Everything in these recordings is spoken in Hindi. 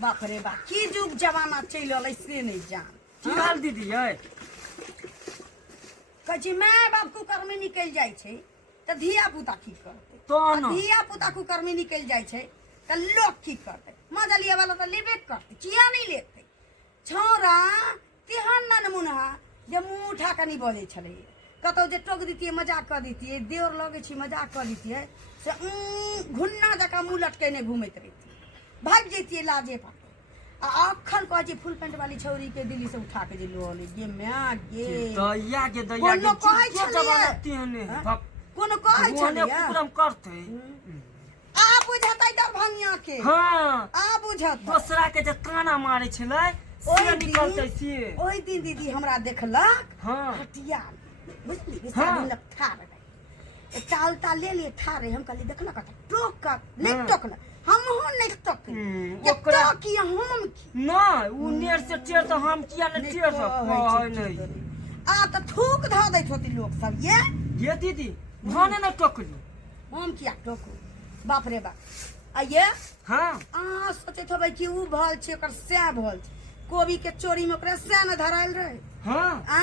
बाप रे बाप की जुग जमाना चल रहा से नहीं जान की हाल दीदी है कहे माय बाप को कर्मी निकल जाए तो धिया पुता की करते तो न धिया पुता को कर्मी निकल जाए तो लोग की करते मजा लिया वाला तो लेबे करते चिया नहीं लेते छोरा तेहन नमूना जे मुँह उठा के नहीं बोले छे कतौ जे टोक दीतिए मजाक कर दीतिए देवर लगे छी मजाक कर दीतिए से घुन्ना जका मुँह लटके नहीं घूमत रहती भाग जैतिए लाजे पाते अखन कहे फुल पेंट वाली छौरी के दिल्ली से उठा के जे लो ले गे मैं गे दैया के कोनो कहे छलिए तेहने कोनो कहे छलिए कुकरम करते आ बुझतै दरभंगिया के हां आ बुझत दूसरा के जे ताना मारे छले से निकलते से ओई दिन दीदी हमरा देखलक हां हटिया बुझली बिसादी लग ठार गई ताल ताल ले लिए ठारे हम कहली देखलक टोक नहीं टोकल हम हो नहीं टोक ओकरा की हम की ना उ नेर से टेर तो हम किया न टेर सब कहे नहीं आ त थूक ध दैत होती लोग सब ये दीदी भने न टोकली हम किया टोकू बाप रे बाप आ ये हां आ सोचैत होबै कि उ भल छै ओकर सै भल छै कोबी के चोरी में ओकरा सै न धरायल रहे हां आ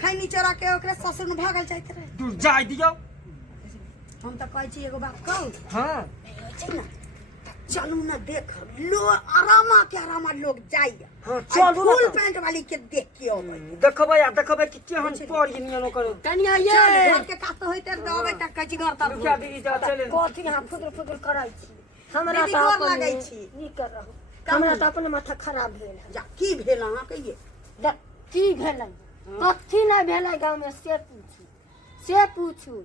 खैनी चोरा के ओकरा ससुर में भागल जाइत रहे तू जाय दियो हम त कहै छी एगो बात कहू हां छै ना चलू ना देख लो आरामा लोग जाइए हां चलू फुल पैंट वाली के देख के आबै देखबै कि केहन पड़ी नियन ओकर तनिया ये घर के कात होइते दबै त कछि घर त क्या दीदी जा चले कथी हम फुदर कराई छी हमरा दीदी गोर लागै छी नी कर रहू हमरा त अपन माथा खराब भेल है जा की भेल अहाँ कहिए की भेलै कथी ना भेलै गांव में से पूछू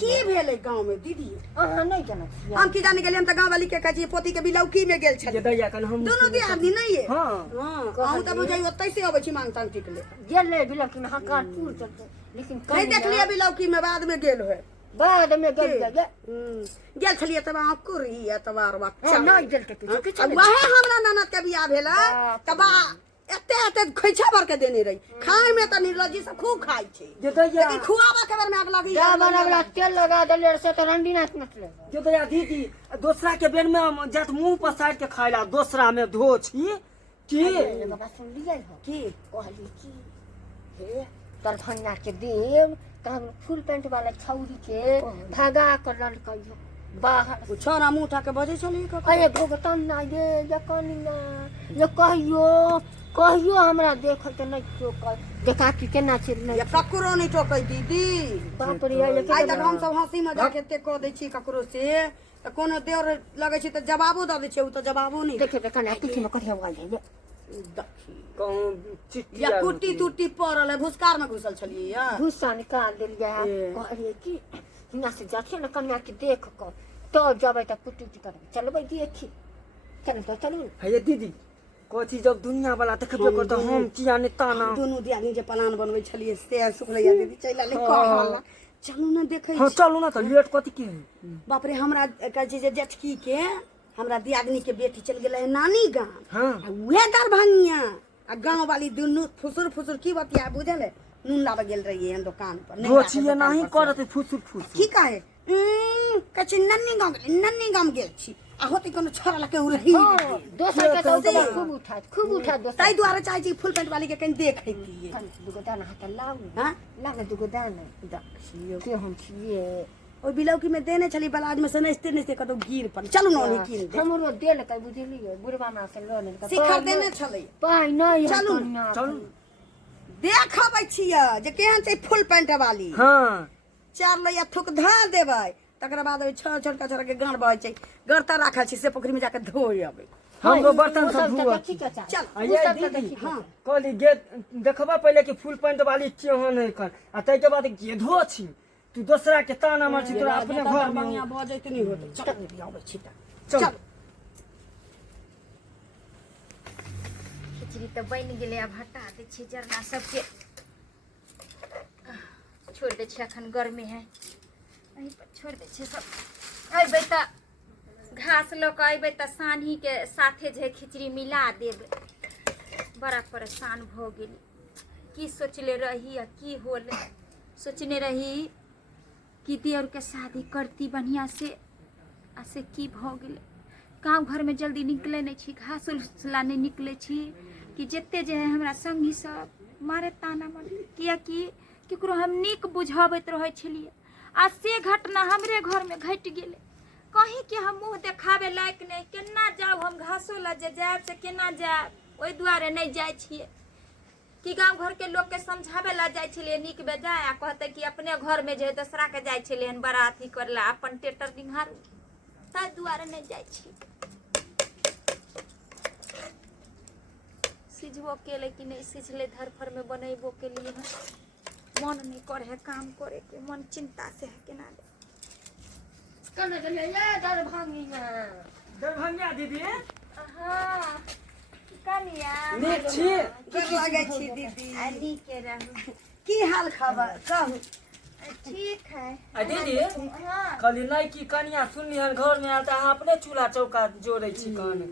की भेलै गांव में दीदी अहाँ नहीं जानै छी हम की जाने गेलिए हम त गांव वाली के कहिए पोती के बिलौकी में गेल छलिए दैया कन हम दोनों दियादनी नहीं है हां हां हम त बुझाई ओतै से अबै छी मांग तांग टिक ले गेलै बिलकी में हकारपुर चलते लेकिन नहीं देख लिया बिलौकी में बाद में गेल है बाद में गेल गेल छलिए तब अहाँ कुरी एतबार बच्चा नहीं गेल के किछ वहे हमरा ननद के बियाह भेला तब एते खोइछा भर के देने रही खाए में त निर्लजी से खूब खाई छै लेकिन खुआवा के बार में आग लगी जा वाला तेल लगा देले से तो रंडी नाच मतलब जो दैया दीदी दूसरा के बेर में जत मुंह पर साइड के खाइला दूसरा में धो छी की बाबा सुन लियै हो की कहली की हे दरभंगा के देव काम फुल पैंट वाला छौरी के भागा कर लड़कइयो बाहर छोरा मुंह उठा के बजे चली अरे भुगतान ना ये कनी ना ये कहियो हमरा देख त नहीं टोक देखा कि केना छै नहीं ये ककरो नहीं टोकै दीदी बाप रे आइ तक हम सब हंसी मजाक एते क दै छी ककरो से त कोनो देर लगै छै त जवाबो द दै छै उ त जवाबो नहीं देखे त कना किछ में कथि आवाज है कहूं चिट्ठी या कुट्टी टूटी पड़ल है भुसकार में घुसल छलिए या भूसा निकाल देल गया कहलिए कि हिना से जाके न कन्या के देख क तो जबै त कुट्टी कर चलबै देखी चलू है दीदी कोची जब दुनिया वाला देखबे कर त हम किया ने ताना दोनों दियादनी जे प्लान बनबै छलिए से सुखलैया दीदी चला ले कहला चलू ना देखै हां चलू ना त लेट कथि के बाप रे हमरा कहै छै जे जेठकी के हमरा दियादनी के बेटी चल गेलै नानी गांव हां उहे दरभंगिया आ गांव वाली दुनु फुसुर की बतिया बुझल है नून लाबे गेल रहिए हम दुकान पर गोछिए नहीं करत फुसुर की कहे कछ नन्नी गांव गेल छी आ होते कोनो छोरा लके उरही दोसर के तो खूब उठा दोसर ताई द्वारा चाहे छी फुल पैंट वाली के कहीं देखै दिए दुगो दाना हाथ लाऊ हां लागे दुगो दाना देखियो के हम छिए ओ बिलौकी में देने छली बलाज में से नस्ते कतो गिर पर चलू ना ओने कीन दे हमरो देल के बुझलिए बुढ़वा ना से लोन के शिखर देने छलै पाई नहीं चलू देखबै छियै जे केहन छै फुल पैंट वाली हां चार लइया थुक धा देबै तकरा बाद छोटका छोरा के गाड़ बहै छै गड़ता राखल छै से पोखरी में जाके धोय अबै हमरो बर्तन सब धुआ चल आइए दीदी हां कहली गे देखबा पहले कि फुल पैंट वाली केहन है कर आ तै के बाद गेधो छी तू दूसरा के ताना मार छी तोरा अपने घर में मंगिया बजैत नहीं होते चल दीदी आबै छी चल खिचड़ी तो बन गेले अब हटा दे छी जरना सबके छोड़ दे छी अखन गर्मी है वहीं पर छोड़ दे छी सब अइबै त घास ल के अइबै त सानी के साथे जे खिचड़ी मिला देब बड़ा परेशान भ गेली की सोचले रही आ की होले सोचने रही कि देवर के शादी करती बढ़िया से आ से की भ गेले गाँव घर में जल्दी निकले नहीं छी, घास उस लाने निकले छी कि जते जे है हमरा संगी सब मारे ताना मारे, कियाकि केकरो हम नीक बुझाबैत रहे छलिए आ से घटना हमरे घर में घट गेले। कहीं कि हम मुँह देखावे लायक नहीं, केना जाओ हम घासो ला जे जायब से केना जायब, ओहि दुआरे नहीं जाय छिए कि गांव घर के लोग के समझावे ला जाय छलिए नीक बेजाय, आ कहते कि अपने घर में जे दूसरा के जाय छलिए हन बड़ा अथी करला अपन टेटर निहारू, ताहि दुआरे नहीं जाय छी। सिझबो केले कि नहीं सिझले, धरफर में बनेबो के लिए मन नहीं करे है काम करे के, मन चिंता से है केना दे। कने चले ये दरभंगिया। दरभंगा दीदी हाँ कनिया नीक छी? गोर लागै छी दीदी। अली के रहू, की हाल खबर कहू? ठीक है। आ दीदी हाँ कहली नहीं कि कनिया सुनली हन घर में आयल तऽ अहाँ अपने चूल्हा चौका जोड़ै छी कहने,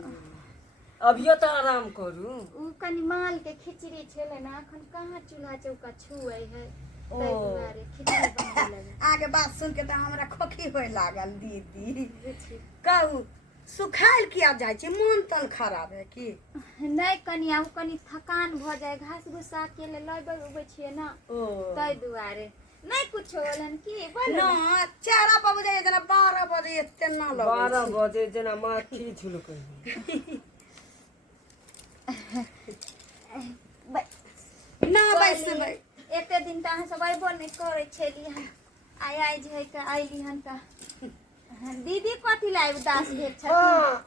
अभियो तऽ आराम करू। उ कनी माल के खिचड़ी छले ना, अखन कहाँ चूल्हा चौका छुए है, ओ। ताहि दुआरे खिचड़ी बनबे लगे। आगे बात सुन के तऽ हमरा खोखी होय लागल दीदी। बुझी। कहू सुखायल किया जाइ छै, मन तन खराब है की? नहीं कनिया, उ कनी थकान भ जाए, घास भूसा के ले लबे उबे छिए ना, ओ ताहि दुआरे नहीं कुछ होलन की बोल ना 4 बजे जना 12 बजे एते ना लगै 12 छै। बजे जेना माथी झुलकै। ना बैसबै एते दिन त अहाँ सब अयबो नहीं करे छलिए हन, आइ जे के आइली हन त दीदी कथी ला उदास भेल छथिन? हाँ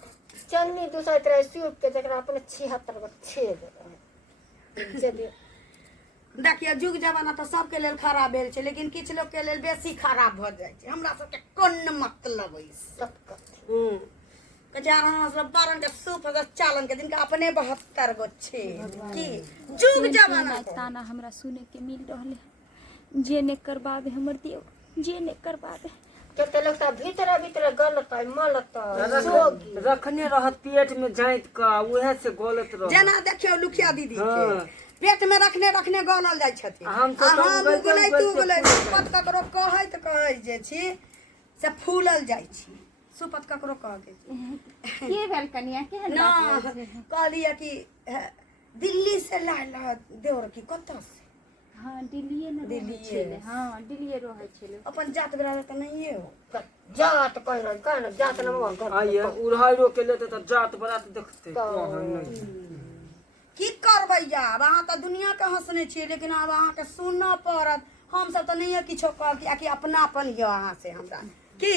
चन्नी दूसरा तरह सूप के जकरा अपने 76 गो छेद रहे। देखिए जुग जमाना तो सबके लेल खराब भेल छै, लेकिन किछु लोग के लेल बेसी खराब भ जाइ छै। हमरा सबके कोन मतलब है सबका कजारा सब बारन के सूप के चालन के दिन के अपने 72 गो छै की जुग जमाना के ताना हमरा सुने के मिल रहले, जे ने करबाबे हमर दियो, जे ने करबाबे। केते लोग त भीतर गलत है मलत सोगी रखने रहत पेट में जाइत का, उहे से गलत रह। जना देखियो लुखिया दीदी के हाँ। पेट में रखने गलल जाइ छथिन। हम तो हम गलत उगलै गलत तू उगलै, से सुपत ककरो कहै जे छी से फूलल जाइ छी, सुपत ककरो कह के के भेल कनिया केहन ना बात भेल छै? कहलिए कि दिल्ली से लायला देवर की कतऽ से? हाँ दिल्लीए न रहै दिल्लीए। छले, हाँ दिल्लीए रहै छले। अपन जात बिरादर त नहिए हो। जात कह रहे का ना जात न मगर आइए उड़ाइरो के लेते तऽ जात बरात देखते की करबै आब? अहाँ तऽ दुनिया के हंसने छियै, लेकिन आब अहाँके सुनऽ पड़त। हमसब तऽ नहिए किछो कहब, कियाकि अपनापन यऽ अहाँ से हमरा की,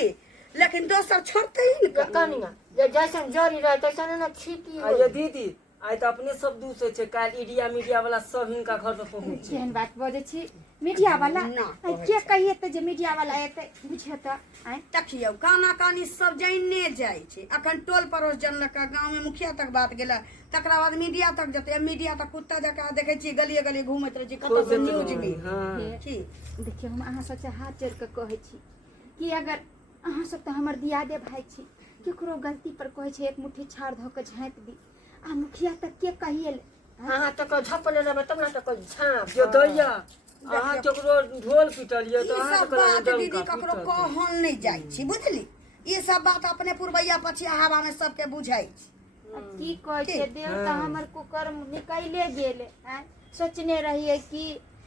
लेकिन दोसर छोड़ते ही न कनिया जे जैसन जरी रहे तैसन न छिपी आइए दीदी आइ तऽ अपने सब दूस होइ छै, काल्हि इंडिया मीडिया वाला सब हिनका घर पे पहुँच केहन बात बजै छी? मीडिया वाला ना के कहिए त जे मीडिया वाला एते बुझे त आइ देखियौ काना कानी सब जाइने जाइ छै। अखन टोल पड़ोस जनलक, गाँव में मुखिया तक बात गेला, तकरा बाद मीडिया तक जेतै। मीडिया तक कुत्ता जकाँ देखै छियै गलिए गलिए घूमैत रहै छै, कतऽ से न्यूज भी की। देखियो हम अहाँ सबसे हाथ जोड़ के कहै छी कि अगर अहाँ सब त हमर दियादे भाई छी, केकरो गलती पर कहै छै एक मुट्ठी छाड़ ध के झाँप दी, आ मुखिया तक के कहिए हां तक झपने ना तब ना तक झाप जो दैया अहाँ केकरो ढोल पिटलिए ई तऽ अहाँ सब बात दीदी ककरो कहल नहीं जाइ छी, बुझली? ई सब बात अपने पुरबैया पछिया हवा में सबके बुझाइ छी। की कहै छै देवता हमर कुकर्म निकले गेले। सोचने रहिए कि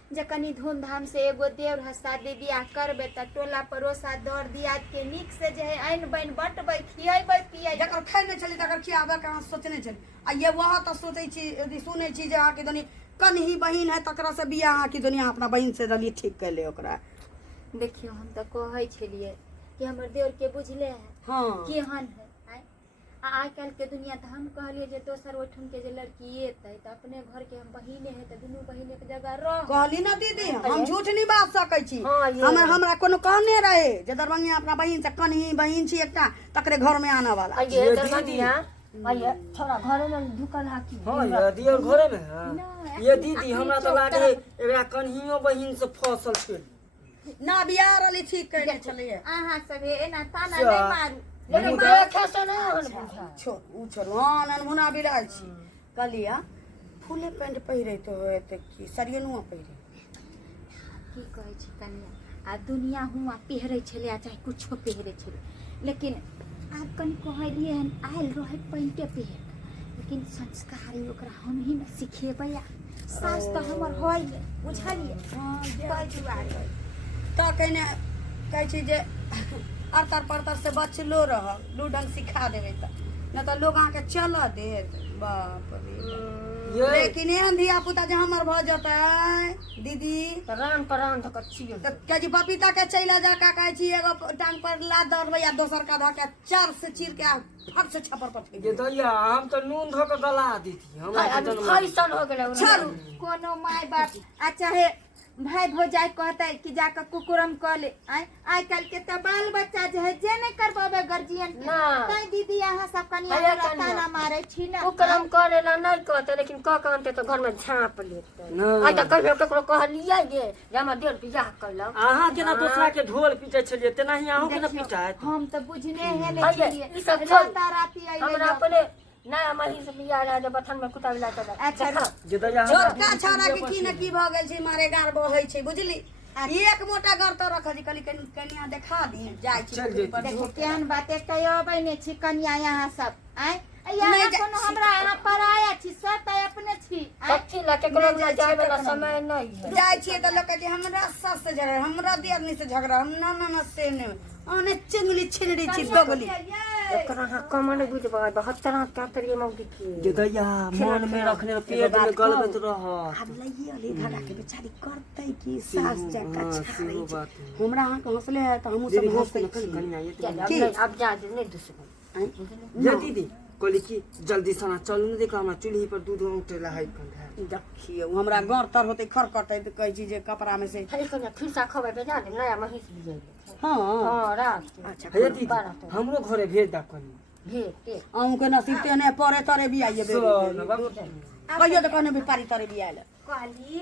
जे कनी धूमधाम से एगो देव शादी बियाह करबे त टोला पड़ोसा दर दियाद के नीक से जे है आइन बइन बटबै खियेबै पियै। जकर खाइ नहि छली तकर खियाबे के अहाँ सोचने छली, आ ये वह तऽ सोचै छी यदि सुनै छी जे अहाँके दुनी कनही बहिन है तकरा से बियाह अहाँके दुनिया अपना बहिन से रली ठीक कैले ओकरा। देखियो हम त कहै छलिए कि हमर देवर के बुझले है हाँ केहन है आइ काल्हि के दुनिया त हम कहलिए जे दोसर ओठन के जे लड़की एतै त अपने घर के हम बहिने है त दुनू बहिन एक जगह रह। कहली ना दीदी हम झूठ नहीं बात सकै छी। हाँ, ये हमरा कोनो कहने रहे जे दरभंगा अपना बहिन से कनही बहिन छी एकटा तकरे घर में आने वाला। आइए दरभंगिया आइए छोरा घर में ढुकल हा की हां ये दियर घरे में है। ये दीदी हमरा तो लागे है एकरा कन्हियो बहिन से फसल छै ना बियाह रली ठीक कैले छलिए। अहाँ सब एना ताना नहीं मारू, लेकिन देखे से नहीं हन बुझा छोड़ू हाँ ननमुना बिलाय छी। कहलिया फूले पैंट पहिरे तो होत कि सरियनुआ पहिरे की कहै छी कनिया आ दुनिया हुआ पहिरे छले आ चाहे कुछो पहिरे छले, लेकिन आप कन कहलिए हन आयल रहे पैंटे पे लेकिन संस्कारी ओकरा हम ही न सिखेबै सास तो हमर होइले बुझलिए कह जुआर तो कहने कहै छी जे अरतर परतर से बचलो रह दू ढंग सिखा देबै त न तो लोग अहाँके चल देत बाप रे लेकिन एहन धिया पुता जे हमर भ जतै दीदी रान पर रान धक छियो तो कह जी पपीता के चैला जा का कहै छी एगो टांग पर ला दरबै या दोसर का धके चार से चीर के फट से छपर पर फेंक ये दैया हम तो नून धो के गला देती हम फैशन हो गेलै छारू कोनो माय बाप आ चाहे भाई भौजाई कहते कि जाकर कुकुरम कह ले आई कल के तो बाल बच्चा जो है जे नहीं करबे गार्जियन तै दीदी यहाँ सब कनिया ताना मारे छी ना कुकुरम करेला नहीं कहते लेकिन क कांते तो घर में झाँप लेते आ त कहियो ककरो कहलियै गे जे हमरा देर बियाह कैलक अहाँ केना दूसरा के ढोल पीटे छलिए तेना ही अहूँ के ना पिटात हम तो बुझने है ले छलिए ई सब राता राती आई हमरा अपने नया मही से बियाह रहा जे बथन में कुटा मिला के अच्छा जे दैया छोटका छौड़ा के की न की भ गेल छै मारे गार बहै छै बुझली एक मोटा घर तो रख दी कली कनिया देखा दी जाय छी पोखरी पर देखो केहन बाते कयो बने छी कनिया यहाँ सब आई यहाँ कोनो हमरा यहाँ पर आया छी सब त अपने छी कच्ची ला केकरो में जाय वाला समय नहीं है जाय छी त लोग जे हमरा सस से झगड़ा हमरा दियरनी से झगड़ा हम ना से ने ओने चिंगली छिनड़ी छी दोगली एकरा हां कमन बुझबा 72 कातरी मौगी की जे दैया मन में रखने पेट में गलबत रह अब लइए अली धड़ा के बेचारी करतै की सास जका छाड़ी हमरा अहाँ के हंसले है त हमहु सब हंसै छी कनिया ये अब जा दे नहीं दुश्मन ये दीदी कहली कि जल्दी सना चलू न देखो हमरा चूल्ही पर दूध उठेला है देखियो हमरा गांर तर होते खरकटै त कहै छी जे कपड़ा में से खाली कने खिसा खबे बेजा दे नया मही से बियाह हां हां रात अच्छा हे दीदी हमरो घरे भेज दा कनी भेट अहूँ के नसीब ते ने परे तरे भी आइए कहियो तो कहने व्यापारी तरे भी आयल कहली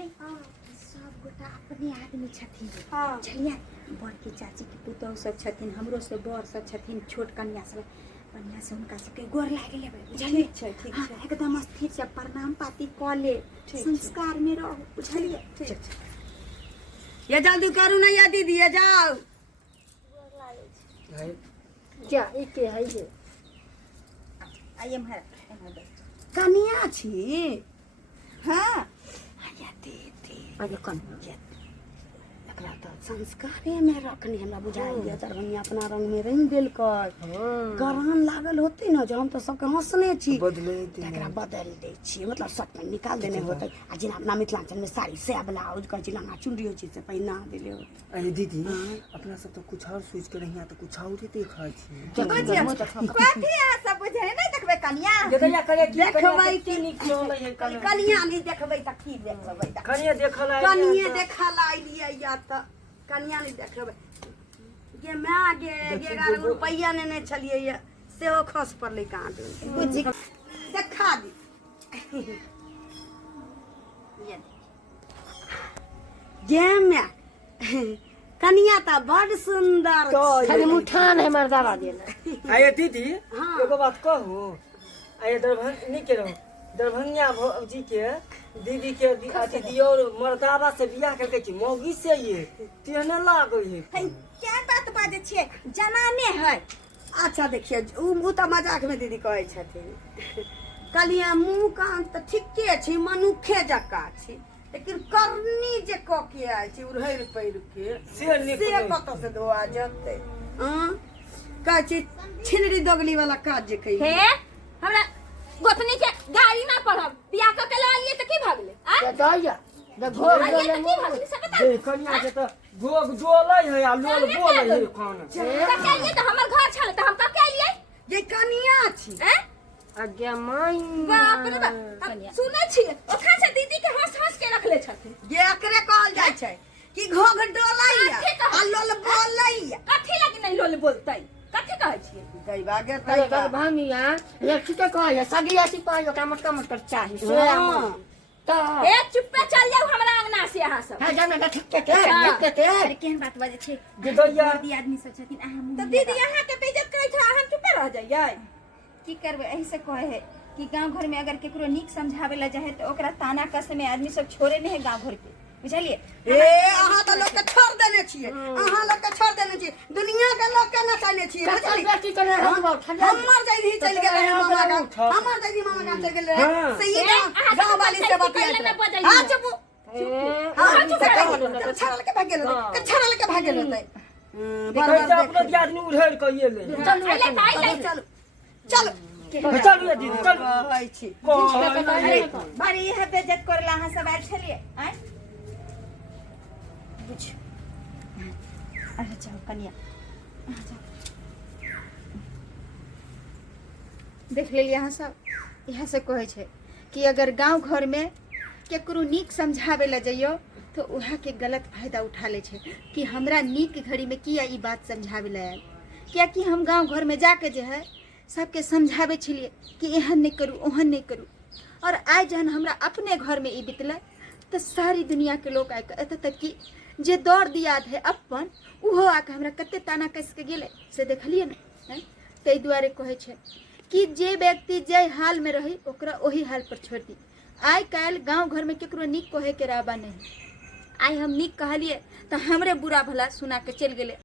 सब गोटा अपने आदमी छथिन हां चलिए बड़की चाची के पुतौह सब छथिन हमरो से बड़ सब छथिन छोट कन्या सब कन्या से उनका सबके गोर लागे लेबै बुझलिए ठीक हाँ, एकदम स्थिर से प्रणाम पाती क ले संस्कार में रहो बुझलिए ये जल्दी करू ना या दीदी ये जाओ क्या एके है ये आइए हमारा कनिया छी हां या दीदी आगे कन एकरा तो संस्कारे में रखनी हमरा बुझाई दिया दरभंगा अपना रंग में रंग देल कर गरान लागल होते ना जो हम तो सबके हंसने छी बदले एकरा बदल दे छी मतलब सब में निकाल देने होते आ जिन अपना मिथिलांचल में साड़ी से ब्लाउज कहै छी लंगा चुनरी होइ छै से पहिना देले हो अरे दीदी अपना सब तो कुछ और सोच के रहिया तो कुछ और ही देखै छी कथी आ सब बुझे नहीं देखबे कन्या जे दैया करे की देखबै की निकलै है कनिया नहीं देखबै त की देखबै त कनिया देखला कनिए देखला आइलिए या त कनिया नहीं देखबै ये मैं गे 11 रुपया ने छलिए ये सेहो खस पड़ले कहाँ दे बुझी देखा दी ये मैं कनिया त बड़ सुंदर खाली मुठान है मर्दावा देना आये दीदी हाँ। एगो बात कहू आये दरभंगा के रहो दरभंगा भौजी के दीदी के अथी दियोर मर्दावा से बियाह करके की मौगी से ये तेने लागै है क्या बात बाजे छिए जनाने है अच्छा देखिए उ त मजाक में दीदी कहै छथिन कलिया मुंह कान त ठीके छी मनुखे जका छी लेकिन करनी जे क के आइ छी उड़हर पैर के से कत से धोआ जते हां कहै छी छिनरी दगली वाला काज जे कहि हे हमरा गोतनी के गाड़ी ना पढ़ब बियाह क के लालिए त की भागले आ दैया द घोर आइए त की भागले सब बता ए कनिया के त गोग जोलै है आ लोल बोलै है कोन त कहिए त हमर घर छल त हम कब के लिए ये कनिया छी हैं आगे माई बाप रे बाप सुनै छी ओखा से दीदी के हंस हंस के रखले छथिन ये एकरे कहल जाय छै कि घोघ डोलैया आ लोल बोलैया कथी लगी नहीं लोल बोलतै कथी कहै छी गईबा गे अरे तईबा दरभंगिया ये ठीके कहै सगली ऐसी पाई ओकरा मोटका मोटका चाही से त ए चुप्पे चल जाऊ हमरा अंगना से यहाँ सब है जाना त ठीके ते ठीके ते अरे केहन बात बाजे छै जे दैया दीदी आदमी सब छथिन अहाँ मुंह तो दीदी यहाँ के बेइज्जत करै छ हम चुप रह जाइए की करबे एही से कहे है कि गांव घर में अगर केकरो नीक समझावे ला चाहे तो ओकरा ताना कस में आदमी सब छोड़े नहीं है गांव घर के बुझलिए अहाँ तो लोग के छोड़ देने छिए, अहाँ लोग के छोड़ देने छिए, दुनिया के लोग के नचाने छिए, बुझली? बेटी करे हमर जैदी चल गेल रहे मामा गाम, हमर जैदी मामा गाम चल गेल रहे, से ये गांव वाली से बतिया। हां चुप हां चुप छड़ल के भाग गेल होतै, छड़ल के भाग गेल होतै। कैसे अपना दियादनी उधेड़ के ये ले चलो चलो चलू दीदी चलू कहै छी बारी यह बेइज्जत करला अहाँ सब आयल छलिए आय बुझ अरे जाओ कनिया देख लेलिए अहाँ सब यहाँ से कहै छै कि अगर गांव घर में केकरो नीक समझावे ला जाइयो तो वहाँ के गलत फायदा उठा ले छै कि हमरा नीक घड़ी में किया ई बात समझावे ला आयल, कियाकि हम गांव घर में जाके जे है सबके समझावे छलिए कि एहन नहीं करू ओहन नहीं करू, और आज जहन हमरा अपने घर में ई बितले तो सारी दुनिया के लोग आके एतऽ तक कि जे दौड़ दियाद है अपन उहो आके हमरा कते ताना कस के गेले से देखलिए ने। ताहि दुआरे कहै छै कि जे व्यक्ति जे हाल में रही ओकरा ओही हाल पर छोड़ दी। आइ काल्हि गांव घर में केकरो नीक कहे के राबा नहीं, आई हम नीक कहलिए तो हमरे बुरा भला सुना के चल गेले